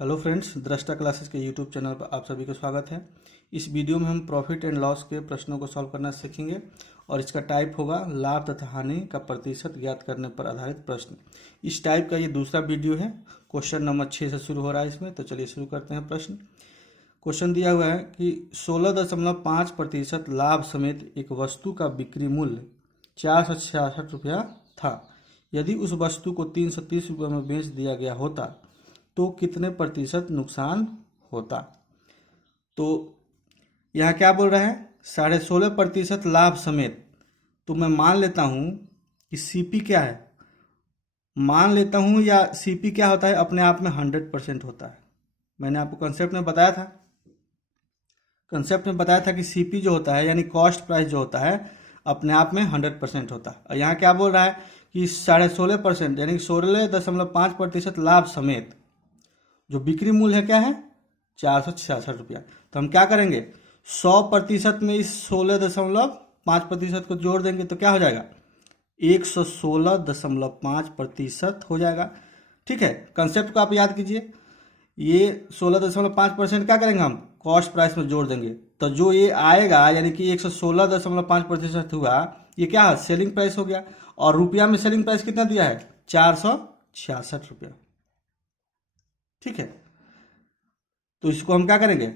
Hello friends, दृष्टा classes के YouTube channel पर आप सभी का स्वागत है। इस वीडियो में हम प्रॉफिट एंड लॉस के प्रश्नों को सॉल्व करना सीखेंगे और इसका टाइप होगा लाभ तथा हानि का प्रतिशत ज्ञात करने पर आधारित प्रश्न। इस टाइप का ये दूसरा वीडियो है। क्वेश्चन नंबर 6 से शुरू हो रहा है इसमें, तो चलिए शुरू करते हैं प्रश्न। क्वेश्चन दिया हुआ है कि 16.5% लाभ समेत एक वस्तु का बिक्री मूल्य 466 रुपया था। यदि उस वस्तु को 330 रुपये में बेच दिया गया होता तो कितने प्रतिशत नुकसान होता। तो यहाँ क्या बोल रहा है, 16.5% लाभ समेत। तो मैं मान लेता हूँ कि सीपी क्या है, मान लेता हूँ या सीपी क्या होता है, अपने आप में 100% होता है। मैंने आपको कंसेप्ट में बताया था कि सीपी जो होता है यानी कॉस्ट प्राइस जो होता है अपने आप में 100% होता है। और यहाँ क्या बोल रहा है कि 16.5% यानी 16.5% लाभ समेत जो बिक्री मूल्य है क्या है 466 रुपया। तो हम क्या करेंगे, 100% में इस 16.5% को जोड़ देंगे तो क्या हो जाएगा, 116.5% हो जाएगा। ठीक है, कंसेप्ट को आप याद कीजिए। ये 16.5% क्या करेंगे, हम कॉस्ट प्राइस में जोड़ देंगे तो जो ये आएगा यानी कि 116.5% हुआ, ये क्या है, सेलिंग प्राइस हो गया। और रुपया में सेलिंग प्राइस कितना दिया है, 466 रुपया। ठीक है, तो इसको हम क्या करेंगे,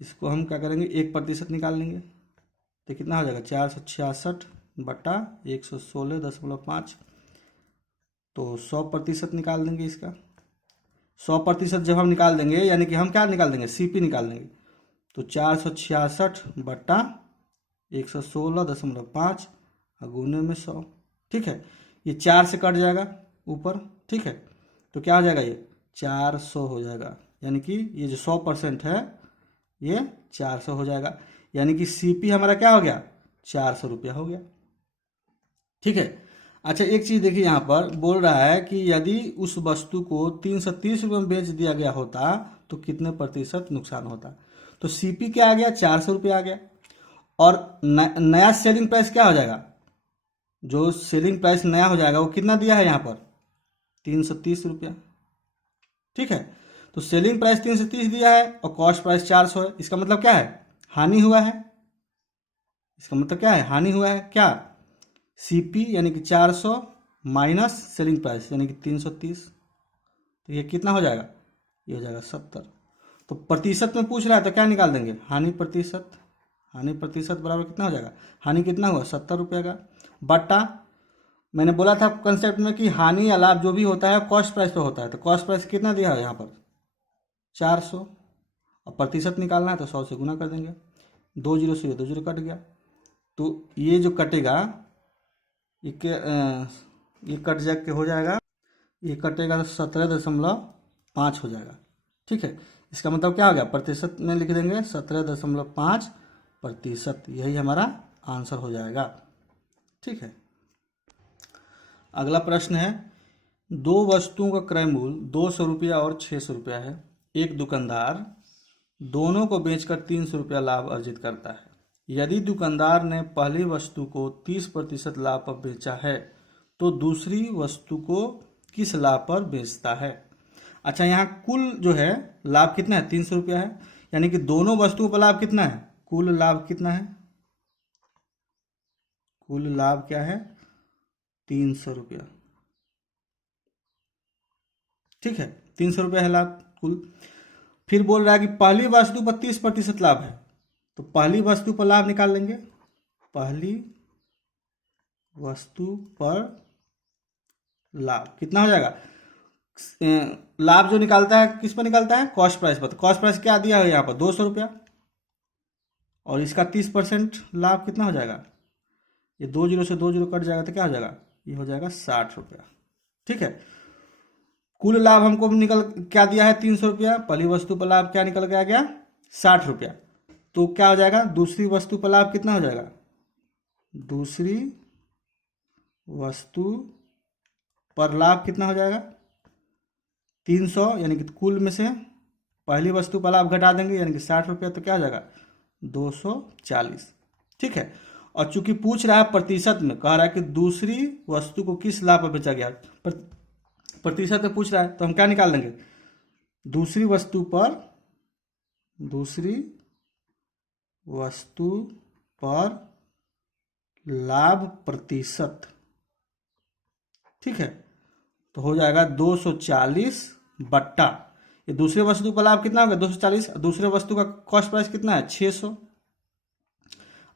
1% निकाल लेंगे तो कितना हो जाएगा, 466/116.5। तो 100% निकाल देंगे इसका। 100% जब हम निकाल देंगे यानी कि हम क्या निकाल देंगे, सीपी निकाल देंगे। तो 466/116.5 गुने में 100। ठीक है, ये 4 से कट जाएगा ऊपर। ठीक है, तो क्या हो जाएगा, ये 400 हो जाएगा। यानी कि ये जो 100% है ये 400 हो जाएगा। यानी कि सीपी हमारा क्या हो गया, 400 रुपया हो गया। ठीक है, अच्छा एक चीज देखिए, यहाँ पर बोल रहा है कि यदि उस वस्तु को 330 रुपये में बेच दिया गया होता तो कितने प्रतिशत नुकसान होता। तो सीपी क्या आ गया, 400 रुपया आ गया। और नया सेलिंग प्राइस क्या हो जाएगा, जो सेलिंग प्राइस नया हो जाएगा वो कितना दिया है यहाँ पर, 330 रुपया। ठीक है, तो सेलिंग प्राइस 330 दिया है और कॉस्ट प्राइस 400 है। इसका मतलब क्या है, हानि हुआ है। इसका मतलब क्या है, हानि हुआ है। क्या, सीपी यानी कि 400 माइनस सेलिंग प्राइस यानी कि 330। तो ये कितना हो जाएगा, ये हो जाएगा 70। तो प्रतिशत में पूछ रहा है तो क्या निकाल देंगे, हानि प्रतिशत। हानि प्रतिशत बराबर कितना हो जाएगा, हानि कितना हुआ, 70 रुपये का। बट्टा मैंने बोला था कंसेप्ट में कि हानि या लाभ जो भी होता है कॉस्ट प्राइस पे होता है। तो कॉस्ट प्राइस कितना दिया है यहाँ पर, 400। और प्रतिशत निकालना है तो 100 से गुना कर देंगे। 2 जीरो से 2 जीरो कट गया। तो ये जो कटेगा ये कट जा के हो जाएगा, ये कटेगा तो 17.5 हो जाएगा। ठीक है, इसका मतलब क्या हो गया, प्रतिशत में लिख देंगे 17.5%। यही हमारा आंसर हो जाएगा। ठीक है, अगला प्रश्न है, दो वस्तुओं का क्रय मूल्य 200 रुपया और 600 रुपया है। एक दुकानदार दोनों को बेचकर 300 रुपया लाभ अर्जित करता है। यदि दुकानदार ने पहली वस्तु को 30% लाभ पर बेचा है तो दूसरी वस्तु को किस लाभ पर बेचता है। अच्छा, यहाँ कुल जो है लाभ कितना है, 300 रुपया है। यानी कि दोनों वस्तुओं पर लाभ कितना है, कुल लाभ कितना है, कुल लाभ क्या है, 300 रुपया। ठीक है, 300 रुपया है लाभ कुल। फिर बोल रहा है कि पहली वस्तु पर 30% लाभ है। तो पहली वस्तु पर लाभ निकाल लेंगे। पहली वस्तु पर लाभ कितना हो जाएगा, लाभ जो निकालता है किस पर निकालता है, कॉस्ट प्राइस पर। तो कॉस्ट प्राइस क्या दिया है यहाँ पर, 200 रुपया। और इसका 30% लाभ कितना हो जाएगा, ये 2 जीरो से 2 जीरो कट जाएगा तो क्या हो जाएगा, ये हो जाएगा 60 रुपया। ठीक है, कुल लाभ हमको निकल क्या दिया है, 300 रुपया। पहली वस्तु पर लाभ क्या निकल के आ गया, 60 रुपया। तो क्या हो जाएगा, दूसरी वस्तु पर लाभ कितना हो जाएगा, दूसरी वस्तु पर लाभ कितना हो जाएगा, 300। यानी कि कुल में से पहली वस्तु पर लाभ घटा देंगे यानी कि 60 रुपया, तो क्या हो जाएगा 240। ठीक है, और चूंकि पूछ रहा है प्रतिशत में, कह रहा है कि दूसरी वस्तु को किस लाभ पर बेचा गया, प्रतिशत में पूछ रहा है तो हम क्या निकाल देंगे, दूसरी वस्तु पर लाभ प्रतिशत, ठीक है, तो हो जाएगा 240 बट्टा, ये दूसरे वस्तु पर लाभ कितना होगा 240, दूसरे वस्तु का कॉस्ट प्राइस कितना है 600।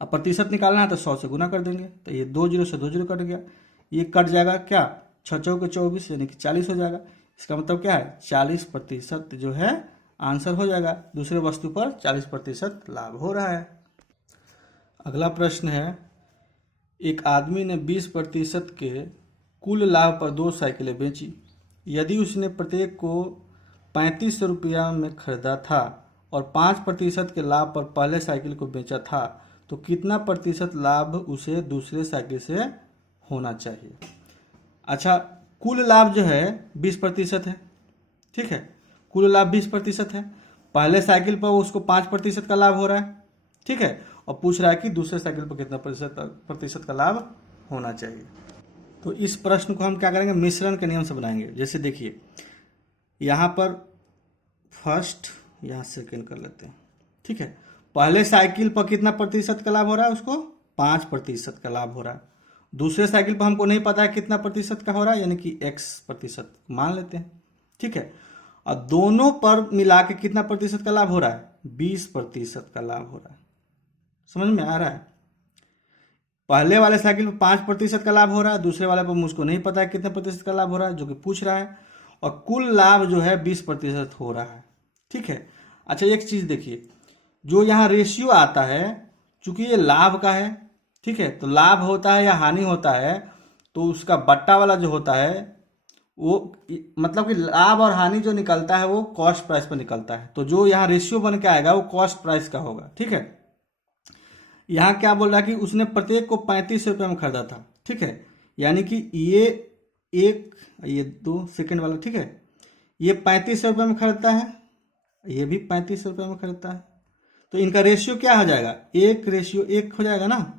अब प्रतिशत निकालना है तो 100 से गुना कर देंगे, तो ये 20 से 20 कट गया, ये कट जाएगा क्या 6 चौके 24 यानी कि 40 हो जाएगा। इसका मतलब क्या है 40% जो है आंसर हो जाएगा, दूसरे वस्तु पर 40% लाभ हो रहा है। अगला प्रश्न है, एक आदमी ने 20% के कुल लाभ पर 2 साइकिलें बेची। यदि उसने प्रत्येक को 3500 रुपया में खरीदा था और 5% के लाभ पर पहले साइकिल को बेचा था, तो कितना प्रतिशत लाभ उसे दूसरे साइकिल से होना चाहिए। अच्छा, कुल लाभ जो है 20% है, ठीक है, कुल लाभ 20% है, पहले साइकिल पर उसको 5% का लाभ हो रहा है, ठीक है, और पूछ रहा है कि दूसरे साइकिल पर कितना प्रतिशत का लाभ होना चाहिए। तो इस प्रश्न को हम क्या करेंगे, मिश्रण के नियम से बनाएंगे। जैसे देखिए यहाँ पर फर्स्ट, यहाँ सेकेंड कर लेते हैं, ठीक है, पहले साइकिल पर कितना प्रतिशत का लाभ हो रहा है, उसको 5% का लाभ हो रहा है। दूसरे साइकिल पर हमको नहीं पता है कितना प्रतिशत का हो रहा है, यानी कि X% मान लेते हैं, ठीक है, और दोनों पर मिला के कितना प्रतिशत का लाभ हो रहा है 20% का लाभ हो रहा है। समझ में आ रहा है, पहले वाले साइकिल पर 5% का लाभ हो रहा है, दूसरे वाले पर मुझको नहीं पता है कितने प्रतिशत का लाभ हो रहा है, जो कि पूछ रहा है, और कुल लाभ जो है 20% हो रहा है, ठीक है। अच्छा, एक चीज देखिए, जो यहाँ रेशियो आता है, चूंकि ये लाभ का है, ठीक है, तो लाभ होता है या हानि होता है, तो उसका बट्टा वाला जो होता है वो मतलब कि लाभ और हानि जो निकलता है वो कॉस्ट प्राइस पर निकलता है, तो जो यहाँ रेशियो बन के आएगा वो कॉस्ट प्राइस का होगा, ठीक है। यहाँ क्या बोल रहा है कि उसने प्रत्येक को 35 रुपये में खरीदा था, ठीक है, यानी कि ये 2 सेकंड वाला, ठीक है, ये 35 रुपये में खरीदता है, ये भी 35 रुपये में खरीदता है, तो इनका रेशियो क्या हो जाएगा 1:1 हो जाएगा ना,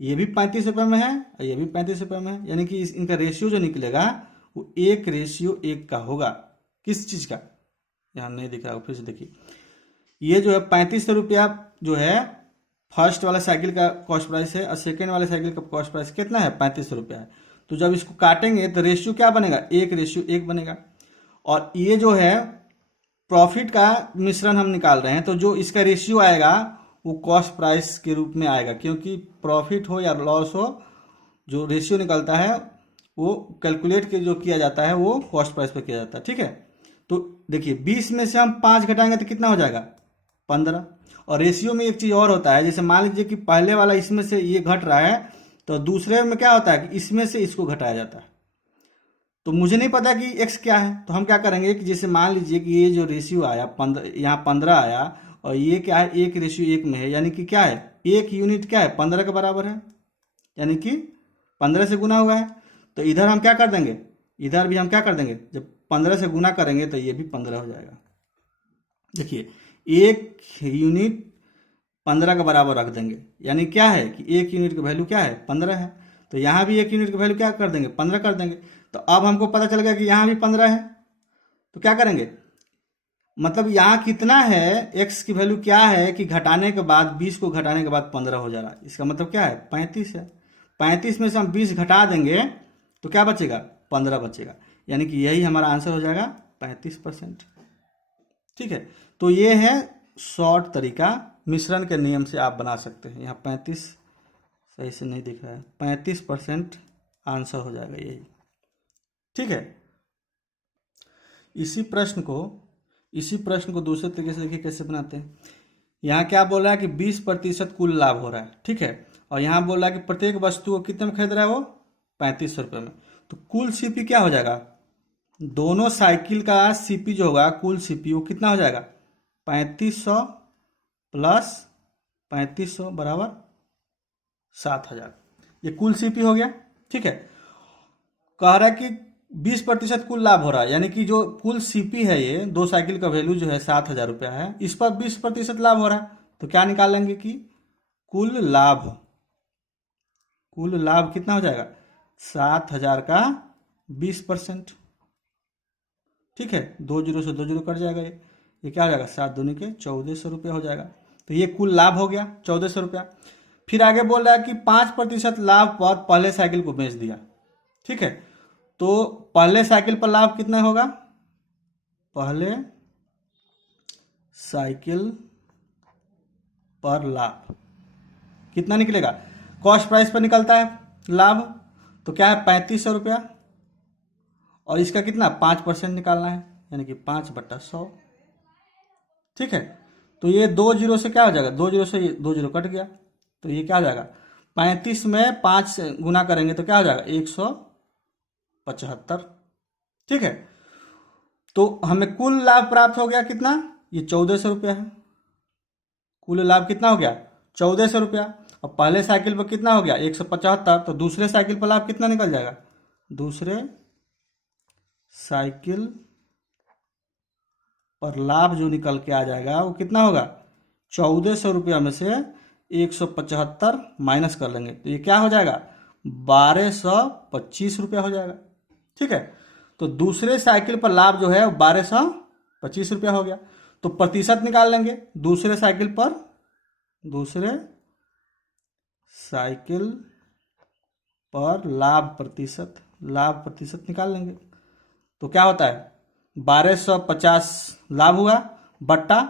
ये भी 35 रुपये में है और ये भी 35 रुपये में है, यानी कि इनका रेशियो जो निकलेगा वो 1:1 का होगा। किस चीज का, यहाँ नहीं दिख रहा, फिर से देखिए, ये जो है 35 रुपया जो है फर्स्ट वाला साइकिल का कॉस्ट प्राइस है और सेकेंड वाले साइकिल का कॉस्ट प्राइस कितना है 35 रुपया है, तो जब इसको काटेंगे तो रेशियो क्या बनेगा 1:1 बनेगा। और ये जो है प्रॉफिट का मिश्रण हम निकाल रहे हैं, तो जो इसका रेशियो आएगा वो कॉस्ट प्राइस के रूप में आएगा, क्योंकि प्रॉफिट हो या लॉस हो, जो रेशियो निकलता है वो कैलकुलेट के जो किया जाता है वो कॉस्ट प्राइस पर किया जाता है, ठीक है। तो देखिए 20 में से हम 5 घटाएंगे तो कितना हो जाएगा 15। और रेशियो में एक चीज और होता है, जैसे मान लीजिए कि पहले वाला इसमें से ये घट रहा है, तो दूसरे में क्या होता है कि इसमें से इसको घटाया जाता है, तो मुझे नहीं पता कि x क्या है, तो हम क्या करेंगे कि जैसे मान लीजिए कि ये जो रेशियो आया 15, यहाँ 15 आया और ये क्या है 1:1 में है, यानी कि क्या है 1 यूनिट क्या है 15 के बराबर है, यानी कि 15 से गुना हुआ है, तो इधर हम क्या कर देंगे, इधर भी हम क्या कर देंगे, जब 15 से गुना करेंगे तो ये भी 15 हो जाएगा। देखिए 1 यूनिट 15 के बराबर रख देंगे, यानी क्या है कि 1 यूनिट की वैल्यू क्या है 15 है, तो यहाँ भी 1 यूनिट की वैल्यू क्या कर देंगे 15 कर देंगे। तो अब हमको पता चल गया कि यहाँ भी 15 है, तो क्या करेंगे, मतलब यहाँ कितना है x की वैल्यू क्या है कि घटाने के बाद 20 को घटाने के बाद 15 हो जा रहा है, इसका मतलब क्या है 35 है, 35 में से हम 20 घटा देंगे तो क्या बचेगा 15 बचेगा, यानी कि यही हमारा आंसर हो जाएगा 35%, ठीक है। तो ये है शॉर्ट तरीका, मिश्रण के नियम से आप बना सकते हैं। यहाँ 35 सही से नहीं दिख रहा है, 35% आंसर हो जाएगा यही, ठीक है। इसी प्रश्न को दूसरे तरीके से देखिए कैसे बनाते हैं। यहाँ क्या बोल रहा है कि 20% कुल लाभ हो रहा है, ठीक है, और यहाँ बोल रहा है कि प्रत्येक वस्तु को कितने में खरीद रहा है वो 3500 रुपये में, तो कुल सीपी क्या हो जाएगा, दोनों साइकिल का सीपी जो होगा कुल सीपी वो कितना हो जाएगा 3500 प्लस 3500 बराबर 7000, ये कुल सीपी हो गया, ठीक है। कह रहा है कि 20% कुल लाभ हो रहा है, यानी कि जो कुल सीपी है ये 2 साइकिल का वैल्यू जो है 7000 रुपया है, इस पर 20% लाभ हो रहा है, तो क्या निकालेंगे कि कुल लाभ कितना हो जाएगा 7000 का 20%, ठीक है, 2 जीरो से 2 जीरो कट जाएगा, ये क्या हो जाएगा, 7 दूनी के 1400 रुपया हो जाएगा। तो ये कुल लाभ हो गया 1400 रुपया। फिर आगे बोल रहा है कि 5% लाभ पर पहले साइकिल को बेच दिया। ठीक है, तो पहले साइकिल पर लाभ कितना होगा, पहले साइकिल पर लाभ कितना निकलेगा, कॉस्ट प्राइस पर निकलता है लाभ, तो क्या है 3500 रुपया, और इसका कितना 5% निकालना है, यानी कि 5/100। ठीक है, तो ये 2 जीरो से क्या हो जाएगा, 2 जीरो से 2 जीरो कट गया, तो ये क्या हो जाएगा, 35 में 5 से गुना करेंगे तो क्या हो जाएगा 175। ठीक है, तो हमें कुल लाभ प्राप्त हो गया कितना, ये 1400 रुपया है। कुल लाभ कितना हो गया 1400 रुपया, और पहले साइकिल पर कितना हो गया 175, तो दूसरे साइकिल पर लाभ कितना निकल जाएगा, दूसरे साइकिल पर लाभ जो निकल के आ जाएगा वो कितना होगा, 1400 रुपया में से 175 माइनस कर लेंगे तो ये क्या हो जाएगा 1225 रुपया हो जाएगा। ठीक है, तो दूसरे साइकिल पर लाभ जो है वो 1225 रुपया हो गया। तो प्रतिशत निकाल लेंगे, दूसरे साइकिल पर लाभ प्रतिशत निकाल लेंगे, तो क्या होता है 1250 लाभ हुआ बट्टा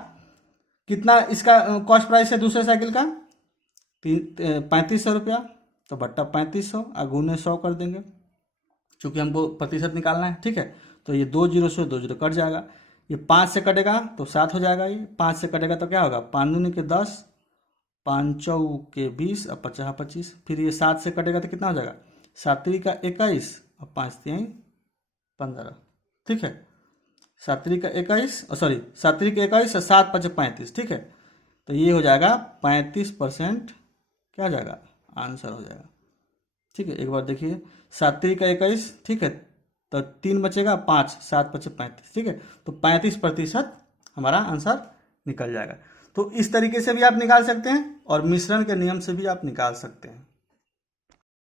कितना इसका कॉस्ट प्राइस है दूसरे साइकिल का 3500 रुपया, तो बट्टा 3500 और गुने 100 कर देंगे क्योंकि हमको प्रतिशत निकालना है। ठीक है, तो ये 2 जीरो से 2 जीरो कट जाएगा, ये 5 से कटेगा तो 7 हो जाएगा, ये 5 से कटेगा तो क्या होगा 5 दूनी के 10, 5 चौक के 20 और 50 25, फिर ये 7 से कटेगा तो कितना हो जाएगा 7 3 का 21 और 5 3 15। ठीक है, 7 3 का 21 7 3 का 21 और 7 5 35। ठीक है, तो ये हो जाएगा 35% क्या हो जाएगा आंसर हो जाएगा। ठीक है, एक बार देखिए 7 3 का 21, ठीक है, तो 3 बचेगा 5, 7 5 35। ठीक है, तो 35% हमारा आंसर निकल जाएगा। तो इस तरीके से भी आप निकाल सकते हैं और मिश्रण के नियम से भी आप निकाल सकते हैं।